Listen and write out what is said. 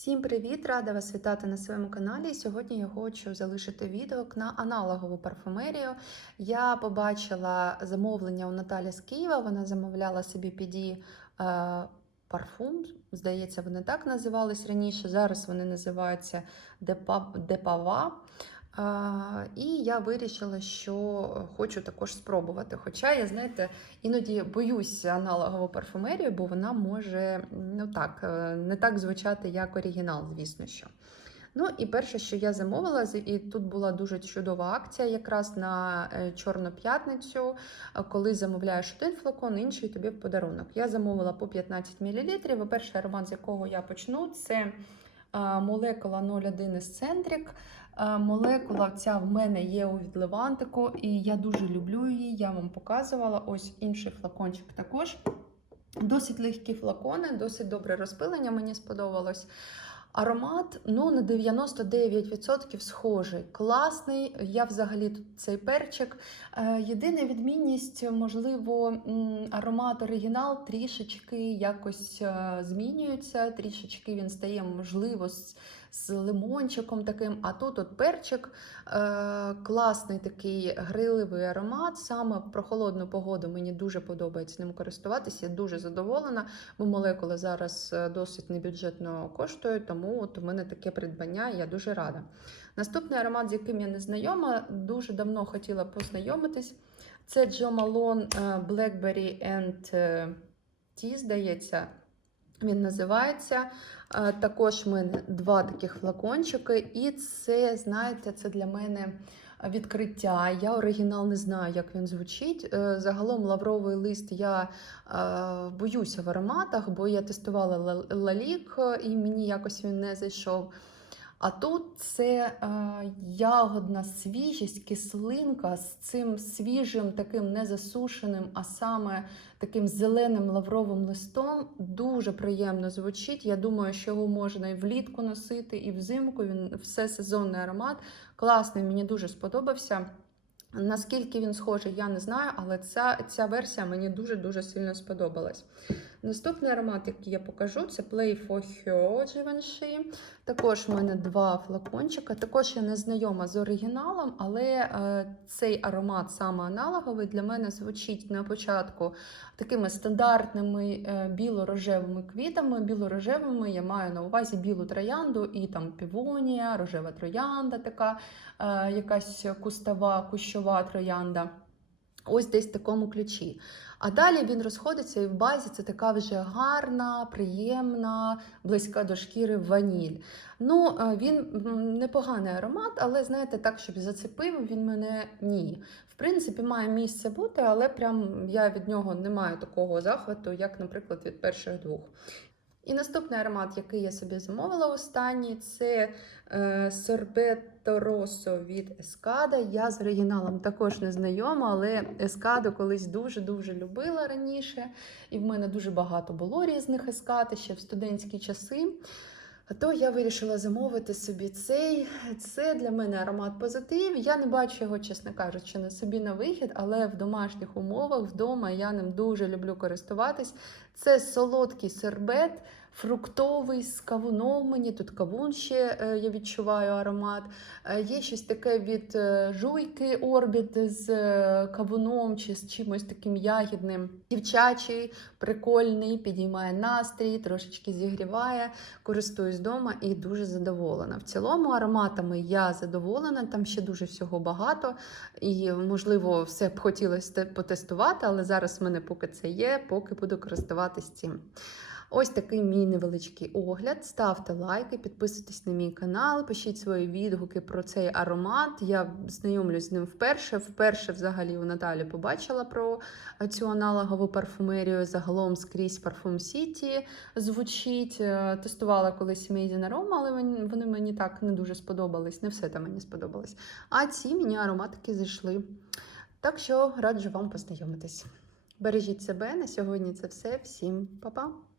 Всім привіт! Рада вас вітати на своєму каналі. Сьогодні я хочу залишити відгук на аналогову парфумерію. Я побачила замовлення у Наталі з Києва. Вона замовляла собі піді е, парфум. Здається, вони так називались раніше. Зараз вони називаються Депава. І я вирішила, що хочу також спробувати. Хоча я, знаєте, іноді боюсь аналогову парфумерію, бо вона може ну так, е, не так звучати, як оригінал, звісно що. Ну і перше, що я замовила, і тут була дуже чудова акція, якраз на е, Чорну п'ятницю, е, коли замовляєш один флакон, інший тобі в подарунок. Я замовила по 15 мл. І перший аромат, з якого я почну, це е, молекула 01 з Е, Молекула ця в мене є у відливантику, і я дуже люблю її. Я вам показувала. Ось інший флакончик також. Досить легкі флакони, досить добре розпилення, мені сподобалось. Аромат ну, на 99% схожий. Класний. Я взагалі тут цей перчик. Е, Єдина відмінність, можливо, аромат оригінал трішечки якось е, змінюється, трішечки він стає, можливо, з, лимончиком таким. А тут от перчик, е, класний такий гриливий аромат. Саме в прохолодну погоду мені дуже подобається ним користуватися. Я дуже задоволена, бо молекули зараз е, досить небюджетно коштують, тому от у мене таке придбання, і я дуже рада. Наступний аромат, з яким я не знайома, дуже давно хотіла познайомитись. Це Джо Малон е, Blackberry and Tea, здається, він називається. Е, Також в мене два таких флакончики. І це, знаєте, це для мене відкриття. Я оригінал не знаю, як він звучить. Е, Загалом лавровий лист я е, боюся в ароматах, бо я тестувала лалік, і мені якось він не зайшов. А тут це е, ягодна свіжість, кислинка з цим свіжим, таким незасушеним, а саме таким зеленим лавровим листом. Дуже приємно звучить. Я думаю, що його можна і влітку носити, і взимку. Він все сезонний аромат. Класний, мені дуже сподобався. Наскільки він схожий, я не знаю, але ця, ця версія мені дуже-дуже сильно сподобалась. Наступний аромат, який я покажу, це Play for Her Givenchy. Також в мене два флакончика. Також я не знайома з оригіналом, але е, цей аромат саме аналоговий для мене звучить на початку такими стандартними е, біло-рожевими квітами. Біло-рожевими я маю на увазі білу троянду і там півонія, рожева троянда, така е, якась кустова, кущова троянда. Ось десь в такому ключі. А далі він розходиться і в базі це така вже гарна, приємна, близька до шкіри ваніль. Ну, е, він непоганий аромат, але знаєте, так, щоб зацепив він мене ні. В принципі, має місце бути, але прям я від нього не маю такого захвату, як, наприклад, від перших двох. І наступний аромат, який я собі замовила останній, це е, Сорбетто Росо від Ескада. Я з оригіналом також не знайома, але Ескаду колись дуже-дуже любила раніше. І в мене дуже багато було різних ескад ще в студентські часи. То я вирішила замовити собі цей. Це для мене аромат позитив. Я не бачу його, чесно кажучи, на собі на вихід, але в домашніх умовах вдома я ним дуже люблю користуватись. Це солодкий сербет, фруктовий з кавуном. Мені тут кавун ще е, я відчуваю аромат. Е, Є щось таке від е, жуйки орбіт з кавуном чи з чимось таким ягідним. Дівчачий, прикольний, підіймає настрій, трошечки зігріває. Користуюсь вдома і дуже задоволена. В цілому ароматами я задоволена, там ще дуже всього багато. І, можливо, все б хотілося потестувати, але зараз в мене поки це є, поки буду цим. Ось такий мій невеличкий огляд. Ставте лайки, підписуйтесь на мій канал, пишіть свої відгуки про цей аромат. Я знайомлюсь з ним вперше. Вперше взагалі у Наталі побачила про цю аналогову парфумерію. Загалом скрізь Parfum City звучить. Е, Тестувала колись Amazing Aroma, але вони мені так не дуже сподобались. Не все там мені сподобалось. А ці мені ароматики зайшли. Так що раджу вам познайомитись. Бережіть себе. На сьогодні це все. Всім па-па!